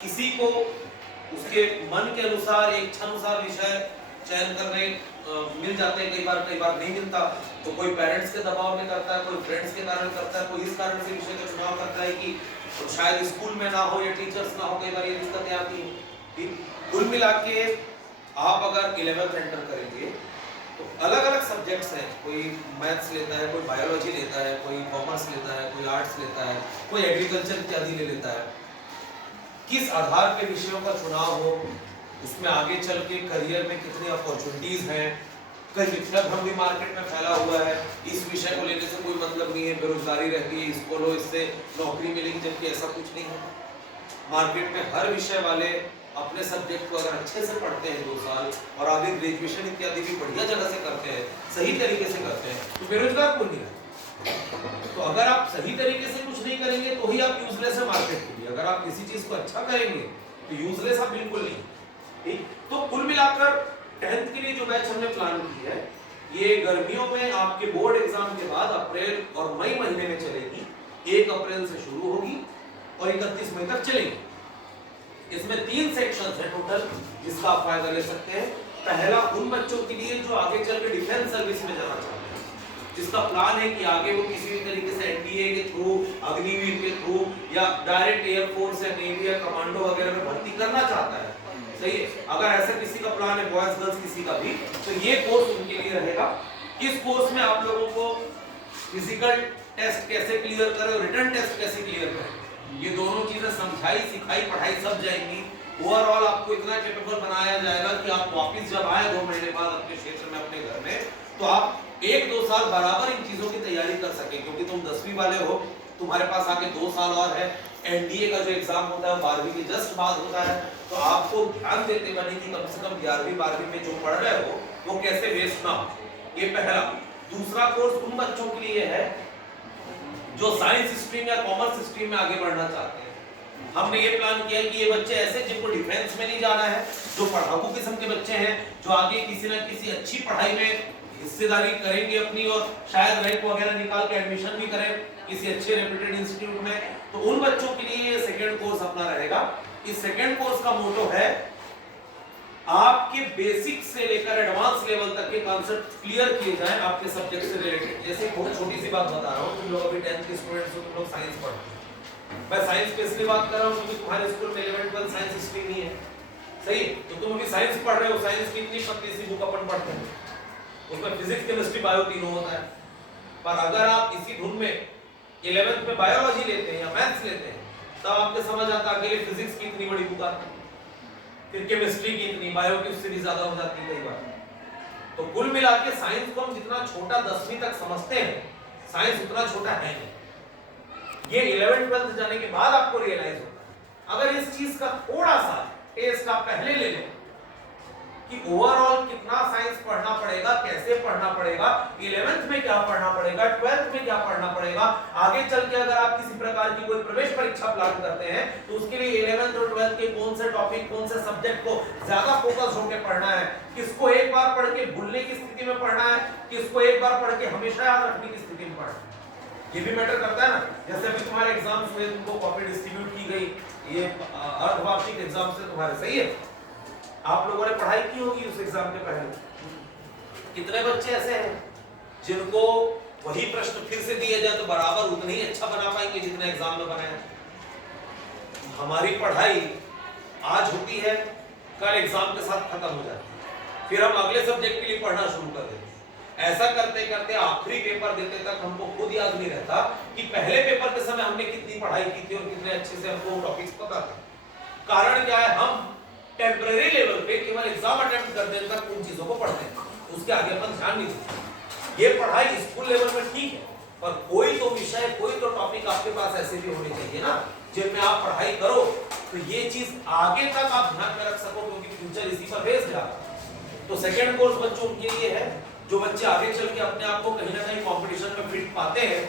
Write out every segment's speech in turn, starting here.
किसी को उसके मन के अनुसार एक इच्छानुसार विषय चयन करने मिल जाते हैं, कई बार नहीं मिलता। तो कोई पेरेंट्स के दबाव में करता है, कोई फ्रेंड्स के कारण करता है, कोई इस कारण से विषय का चुनाव करता है कि तो शायद स्कूल में ना हो या टीचर्स ना हो, कई बार ये दिक्कतें आती हैं। ठीक, कुल मिला के आप अगर 11th एंटर करेंगे तो अलग अलग सब्जेक्ट्स हैं। कोई मैथ्स लेता है, कोई बायोलॉजी लेता है, कोई कॉमर्स लेता है, कोई आर्ट्स लेता है, कोई एग्रीकल्चर इत्यादि ले लेता है। किस आधार पे विषयों का चुनाव हो, उसमें आगे चल के करियर में कितनी अपॉर्चुनिटीज हैं, कई विक्षेप भी मार्केट में फैला हुआ है। इस विषय को लेने से कोई मतलब नहीं है, बेरोजगारी रहती है, इसको लो इससे नौकरी मिलेगी, जबकि ऐसा कुछ नहीं है। मार्केट में हर विषय वाले अपने सब्जेक्ट को अगर अच्छे से पढ़ते हैं 2 साल और आगे ग्रेजुएशन इत्यादि भी बढ़िया जगह से करते हैं, सही तरीके से करते हैं, तो बेरोजगार कोई नहीं रहता। तो अगर आप सही तरीके से कुछ नहीं करेंगे तो ही आप यूजलेस है मार्केट के लिए। अगर आप किसी चीज को अच्छा करेंगे तो यूजलेस आप बिल्कुल नहीं। ठीक, तो कुल मिलाकर 10th के लिए जो बैच हमने प्लान की है, ये गर्मियों में आपके बोर्ड एग्जाम के बाद अप्रैल और मई महीने में चलेगी। 1 अप्रैल से शुरू होगी और 31 मई तक चलेगी। इसमें 3 सेक्शंस हैं टोटल, जिसका आप फायदा ले सकते हैं। पहला उन बच्चों के लिए जो आगे चल के डिफेंस सर्विस में जाना चाहते हैं, जिसका प्लान है कि आगे वो किसी भी तरीके से एनडीए के थ्रू, अग्निवीर के थ्रू या डायरेक्ट एयरफोर्स या नेवी या कमांडो वगैरह में भर्ती करना चाहता है। सही है, अगर ऐसा किसी का प्लान है, बॉयज गर्ल्स किसी का भी, तो ये कोर्स उनके लिए रहेगा। इस कोर्स में आप लोगों को फिजिकल टेस्ट कैसे क्लियर करें और रिटन टेस्ट कैसे क्लियर करें, ये दोनों चीजें समझाई, सिखाई, पढ़ाई सब जाएंगी। ओवरऑल आपको इतना कैपेबल बनाया जाएगा कि आप वापस जब आए 2 महीने बाद अपने क्षेत्र में, अपने घर में, तो आप 1-2 साल बराबर इन चीजों की तैयारी कर सके। क्योंकि तुम 10वीं वाले हो, तुम्हारे पास आगे 2 साल और है। एनडीए का जो एग्जाम होता है 12वीं के जस्ट बाद होता है, तो आपको ध्यान देते बने कि कम से कम 11वीं 12वीं में जो पढ़ रहे हो वो कैसे वेस्ट ना हो। ये पहला। दूसरा कोर्स उन बच्चों के लिए है जो साइंस स्ट्रीम या कॉमर्स स्ट्रीम में आगे बढ़ना चाहते हैं। हमने ये प्लान किया कि ये बच्चे ऐसे जिनको डिफेंस में नहीं जाना है, जो पढ़ाकू किस्म के बच्चे हैं, जो आगे किसी न किसी अच्छी पढ़ाई में हिस्सेदारी करेंगे अपनी और शायद रैंक वगैरह निकाल के एडमिशन भी करें किसी अच्छे रेप्यूटेड इंस्टीट्यूट में, तो उन बच्चों के लिए ये सेकंड कोर्स अपना रहेगा। इस सेकंड कोर्स का मोटो है आपके बेसिक से लेकर एडवांस लेवल तक के कॉन्सेप्ट क्लियर किए जाएं आपके सब्जेक्ट से रिलेटेड। जैसे बहुत छोटी सी बात बता रहा हूं, तुम लोग अभी 10th के स्टूडेंट्स हो, तुम लोग साइंस पढ़ते हो। मैं साइंस पे इसलिए बात कर रहा हूं क्योंकि तुम्हारे स्कूल में 11th 12th साइंस स्ट्रीम ही है। सही, तो तुम अभी साइंस पढ़ रहे हो, साइंस की इतनी पतली सी बुक अपन पढ़ते हैं, उसमें फिजिक्स केमिस्ट्री बायो तीनों होता है। पर अगर आप इसी धुन में 11th में बायोलॉजी लेते हैं या मैथ्स लेते हैं, तब आपको समझ आता है कि फिजिक्स की इतनी बड़ी बुक आती है, फिर केमिस्ट्री की इतनी, बायो की उससे भी ज्यादा हो जाती है कई बार। तो कुल मिला के साइंस को हम जितना छोटा 10वीं तक समझते हैं, साइंस उतना छोटा है नहीं। ये 11th 12th जाने के बाद आपको रियलाइज होता है। अगर इस चीज का थोड़ा सा टेस्ट आप पहले ले लें कि ओवरऑल कितना साइंस पढ़ना पड़ेगा, कैसे पढ़ना पड़ेगा, 11th में क्या पढ़ना पड़ेगा, 12th में क्या पढ़ना पड़ेगा, आगे चल के अगर आप किसी प्रकार की कोई प्रवेश परीक्षा प्लान करते हैं तो उसके लिए 11th और 12th के कौन से टॉपिक, कौन से सब्जेक्ट को ज्यादा फोकस होकर पढ़ना है, किसको एक बार पढ़ के भूलने की स्थिति में पढ़ना है, किसको एक बार पढ़ के हमेशा याद रखने की स्थिति में पढ़ना है, ये भी मैटर करता है ना। जैसे अभी तुम्हारे एग्जाम्स में तुमको कॉपी डिस्ट्रीब्यूट की गई, ये अर्धवार्षिक एग्जाम से तुम्हारे, सही है, आप लोगों ने पढ़ाई की होगी उस एग्जाम के पहले। कितने बच्चे ऐसे हैं जिनको वही प्रश्न फिर से दिए जाए तो बराबर उतने ही अच्छा बना पाएंगे जितने एग्जाम में बनाया? हमारी पढ़ाई आज होती है, कल एग्जाम के साथ खत्म हो जाती है, फिर हम अगले सब्जेक्ट के लिए पढ़ना शुरू कर देते हैं। ऐसा करते करते आखिरी पेपर देते तक हमको खुद याद नहीं रहता कि पहले पेपर के समय हमने कितनी पढ़ाई की थी और कितने अच्छे से हमको टॉपिक्स पता थे। कारण क्या है, हम टेम्परेरी लेवल पे केवल एग्जाम अटेम्प्ट कर देने तक उन चीजों को पढ़ते हैं, उसके आगे अपन ध्यान नहीं देते। ये पढ़ाई स्कूल लेवल में ठीक है, पर कोई तो विषय, कोई तो टॉपिक आपके पास ऐसे भी होने चाहिए ना जिनमें आप पढ़ाई करो तो ये चीज आगे तक आप ध्यान में रख सको, क्योंकि फ्यूचर इसी पर बेस्ड है। तो सेकंड कोर्स बच्चों के लिए है जो बच्चे आगे चल के अपने आप को कहीं ना कहीं कंपटीशन में फिट पाते हैं,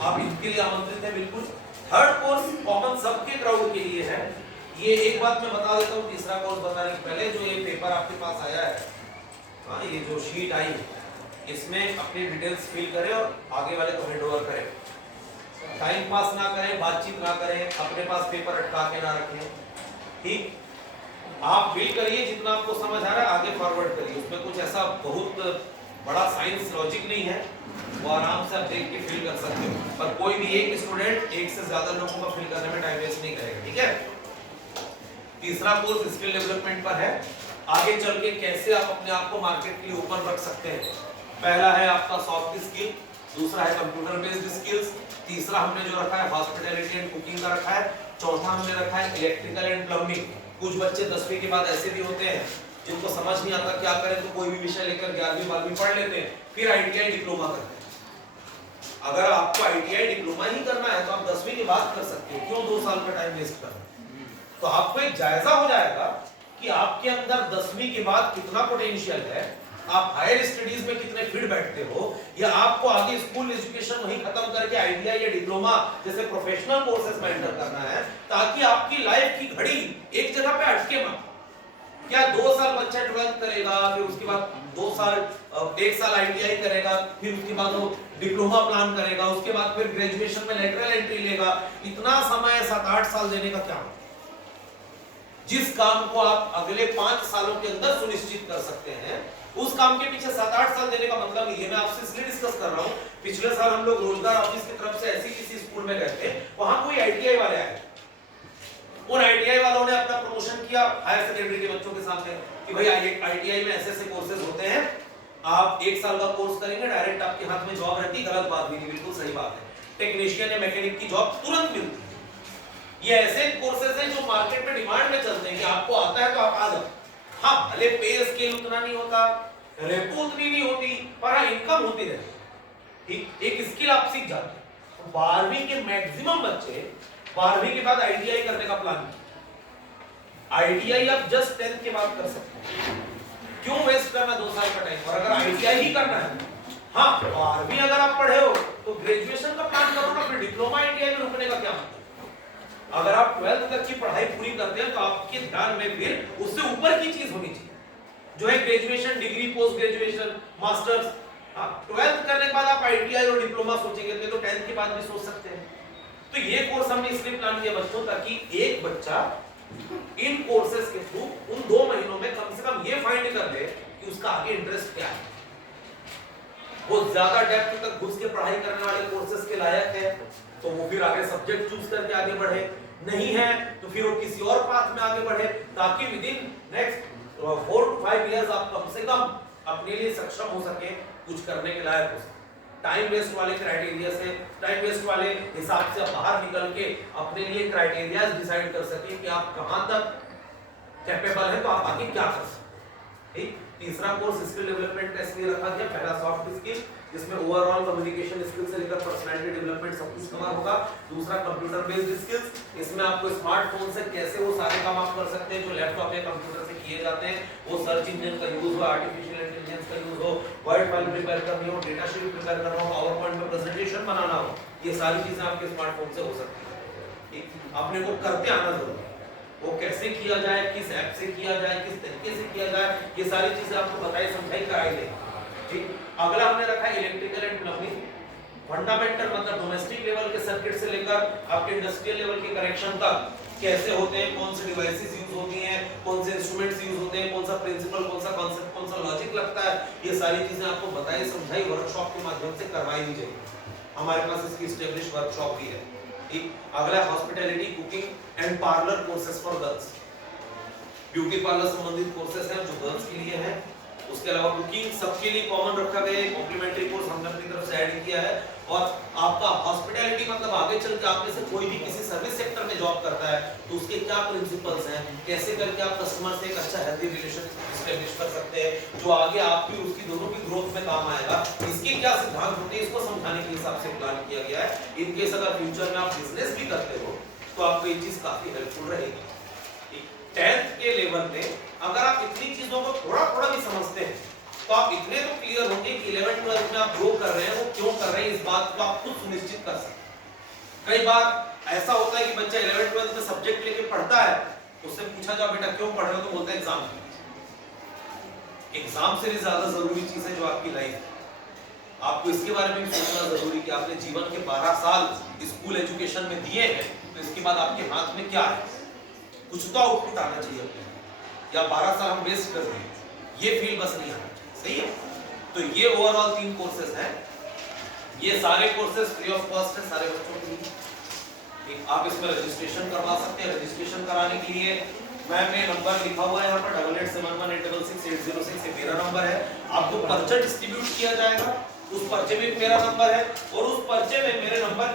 आप इनके लिए आमंत्रित हैं बिल्कुल। थर्ड कोर्स कॉमन सबके क्राउड के लिए है। ये एक बात मैं बता देता हूँ तीसरा कोर्स बताने के पहले, जो ये पेपर आपके पास आया है, हाँ, ये जो शीट आई है, इसमें अपनी डिटेल्स फिल करें और आगे वाले को हैंड ओवर करें। टाइम पास ना करें, बातचीत ना करें, अपने पास पेपर अटका के ना रखें। ठीक, आप फील करिए जितना आपको समझ आ रहा है, आगे फॉरवर्ड करिए। उसमें कुछ ऐसा बहुत बड़ा साइंस लॉजिक नहीं है, वो आराम से आप देख के फील कर सकते हो। पर कोई भी एक स्टूडेंट एक से ज्यादा लोगों का फील करने में टाइम वेस्ट नहीं करेगा, ठीक है। तीसरा कोर्स स्किल डेवलपमेंट पर है। आगे चल के कैसे आप अपने आप को मार्केट के लिए ओपन रख सकते हैं। पहला है आपका सॉफ्ट स्किल, दूसरा है कंप्यूटर बेस्ड स्किल्स, तीसरा हमने जो रखा है हॉस्पिटैलिटी एंड कुकिंग का रखा है, चौथा हमने रखा है इलेक्ट्रिकल एंड प्लम्बिंग। कुछ बच्चे 10वीं के बाद ऐसे भी होते हैं जिनको समझ नहीं आता क्या करें, तो कोई भी विषय लेकर 11वीं 12वीं पढ़ लेते हैं, फिर आईटीआई डिप्लोमा करते हैं। अगर आपको आईटीआई डिप्लोमा ही करना है तो आप 10वीं के बाद कर सकते हो, क्यों 2 साल का टाइम वेस्ट करना। तो आपको एक जायजा हो जाएगा कि आपके अंदर 10वीं के बाद कितना पोटेंशियल है, आप हायर स्टडीज में कितने फिट बैठते हो, या आपको आगे स्कूल एजुकेशन वहीं खत्म करके आईटीआई या डिप्लोमा जैसे प्रोफेशनल कोर्सेज में एंटर करना है, ताकि आपकी लाइफ की घड़ी एक जगह पे अटके मत। क्या 2 साल बच्चा 12th करेगा, फिर उसके बाद 2 साल 1 साल आईटीआई करेगा, फिर उसके बाद वो डिप्लोमा प्लान करेगा, उसके बाद फिर ग्रेजुएशन में लेटरल एंट्री लेगा, इतना समय 7-8 साल देने का क्या मतलब? जिस काम को आप अगले 5 सालों के अंदर सुनिश्चित कर सकते हैं, उस काम के पीछे 7-8 साल देने का मतलब नहीं है। मैं आपसे इसलिए डिस्कस कर रहा हूं, पिछले साल हम लोग रोजगार ऑफिस की तरफ से ऐसी किसी स्कूल में गए थे, वहां कोई आईटीआई वाले आए, उन आईटीआई वालों ने अपना प्रमोशन किया हायर सेकेंडरी के बच्चों के सामने कि भाई आईटीआई में ऐसे कोर्सेज होते हैं, आप 1 साल का कोर्स करेंगे, डायरेक्ट आपके हाथ में जॉब रहती है। गलत बात भी नहीं, बिल्कुल सही बात है। टेक्नीशियन या मैकेनिक की जॉब तुरंत मिलती है। ये ऐसे कोर्सेज हैं जो मार्केट में डिमांड में चलते हैं कि आपको आता है तो आप आ जाओ। हाँ, भले पे स्केल उतना नहीं होता, रेपो उतनी नहीं होती, पर हाँ इनकम होती रहती। एक स्किल आप सीख जाते हैं। 12वीं के मैक्सिमम बच्चे 12वीं के बाद आईटीआई करने का प्लान किया। आईटीआई आप जस्ट 10th के बाद कर सकते हैं, क्यों वेस्ट करना 2 साल का टाइम। और अगर आईटीआई ही करना है, हाँ 12वीं अगर आप पढ़े हो तो ग्रेजुएशन का प्लान करो ना, फिर डिप्लोमा आईटीआई में रुकने का क्या मतलब। अगर आप 12th तक की पढ़ाई पूरी करते हैं तो आपके ध्यान में फिर उससे ऊपर की चीज होनी चाहिए, जो है graduation, degree, post graduation, masters. 12th करने के बाद आप आईटीआई और डिप्लोमा सोचेंगे तो 10th के बाद भी सोच सकते हैं। तो ये कोर्स हमने इसलिए प्लान किया बच्चों, ताकि एक बच्चा इन कोर्सेज के थ्रू उन 2 महीनों में कम से कम ये फाइंड कर ले कि उसका आगे इंटरेस्ट क्या है। वो ज्यादा डेप्थ तक घुस के पढ़ाई करने वाले कोर्सेज के लायक है तो वो फिर आगे सब्जेक्ट चूज करके आगे बढ़े, नहीं है तो फिर वो किसी और पाथ में आगे बढ़े, ताकि with in next 4 to 5 years आप कम से कम अपने लिए सक्षम हो सके, कुछ करने के लायक हो सके। टाइम वेस्ट वाले क्राइटेरिया से, टाइम वेस्ट वाले हिसाब से बाहर निकल के अपने लिए क्राइटेरियाज डिसाइड कर सके कि आप कहां तक कैपेबल है, तो आप आगे क्या कर सकते हैं। तीसरा कोर्स स्किल डेवलपमेंट का इसलिए रखा गया, पहला सॉफ्ट स्किल जिसमें ओवरऑल कम्युनिकेशन स्किल से लेकर पर्सनालिटी डेवलपमेंट सब कुछ कवर होगा। दूसरा कंप्यूटर बेस्ड स्किल्स, इसमें आपको स्मार्टफोन से कैसे वो सारे काम आप कर सकते हैं जो लैपटॉप या कंप्यूटर से किए जाते हैं, वो सर्च इंजन का यूज हो, आर्टिफिशियल इंटेलिजेंस का यूज हो, वर्ड फाइल प्रिपेयर करनी हो, डेटा शीट प्रिपेयर करना हो, पावर पॉइंट में प्रेजेंटेशन बनाना हो, ये सारी चीजें आपके स्मार्टफोन से हो सकती है। अपने को करते आना जरूरी है, वो कैसे किया जाए, किस ऐप से किया जाए, किस तरीके से किया जाए, ये सारी चीजें आपको बताई समझाई कराई देंगे। ठीक, अगला हमने रखा है इलेक्ट्रिकल एंड प्लम्बिंग। फंडामेंटल मतलब डोमेस्टिक लेवल के सर्किट से लेकर आपके इंडस्ट्रियल लेवल के कनेक्शन तक कैसे होते हैं, कौन से डिवाइसेस यूज होती हैं, कौन से इंस्ट्रूमेंट्स यूज होते हैं, कौन सा प्रिंसिपल, कौन सा कांसेप्ट, कौन सा लॉजिक लगता है, ये सारी चीजें आपको बताई समझाई वर्कशॉप के माध्यम से करवाई दी जाएगी। हमारे पास इसकी एस्टैब्लिश वर्कशॉप भी है। ठीक, अगला hospitality, cooking and parlour courses for girls. Beauty parlour संबंधित कोर्सेज हैं जो गर्ल्स के लिए हैं। उसके अलावा कुकिंग सबके लिए कॉमन रखा गया है, कॉम्प्लीमेंट्री कोर्स हमने अपनी तरफ से ऐड किया है। और आपका हॉस्पिटैलिटी मतलब आगे चल के आप में से कोई भी किसी सर्विस सेक्टर में जॉब करता है तो उसके क्या प्रिंसिपल्स हैं, कैसे करके आप कस्टमर से एक अच्छा हेल्दी रिलेशन एस्टैब्लिश कर सकते हैं जो आगे आपकी उसकी दोनों की ग्रोथ में काम आएगा, इसके क्या सिद्धांत होते हैं, इसको समझाने के हिसाब से प्लान किया गया है। इन केस अगर फ्यूचर में आप बिजनेस भी करते हो तो आपको ये चीज काफी हेल्पफुल रहेगी। 10th के लेवल पे अगर आप इतनी चीजों को थोड़ा थोड़ा भी समझते हैं तो आप इतने तो क्लियर होंगे कि 11th 12th में आप जो कर रहे हैं वो क्यों कर रहे हैं, इस बात को आप खुद सुनिश्चित कर सकते हैं। कई बार ऐसा होता है कि बच्चा 11th 12th में सब्जेक्ट लेके पढ़ता है, उससे पूछा जाओ बेटा क्यों पढ़ रहे हो, तो बोलता है एग्जाम। एग्जाम से भी ज्यादा जरूरी चीज है जो आपकी लाइफ है। आपको इसके बारे में भी सोचना जरूरी कि आपने जीवन के 12 साल स्कूल एजुकेशन में दिए हैं, तो इसके बाद आपके हाथ में क्या है। कुछ तो आउटपुट आना चाहिए अपने, या 12 साल हम वेस्ट कर दें, ये फील बस नहीं आना चाहिए। सही है, तो ये ओवरऑल 3 कोर्सेज हैं। ये सारे कोर्सेज फ्री ऑफ कॉस्ट है सारे बच्चों के लिए। ठीक, आप इसमें रजिस्ट्रेशन करवा सकते हैं। रजिस्ट्रेशन कराने के लिए मैंने नंबर लिखा हुआ है यहाँ पर 8871866806, ये मेरा नंबर है। आपको पर्चा डिस्ट्रीब्यूट किया जाएगा, उस पर्चे में मेरा नंबर है और उस पर्चे में मेरे नंबर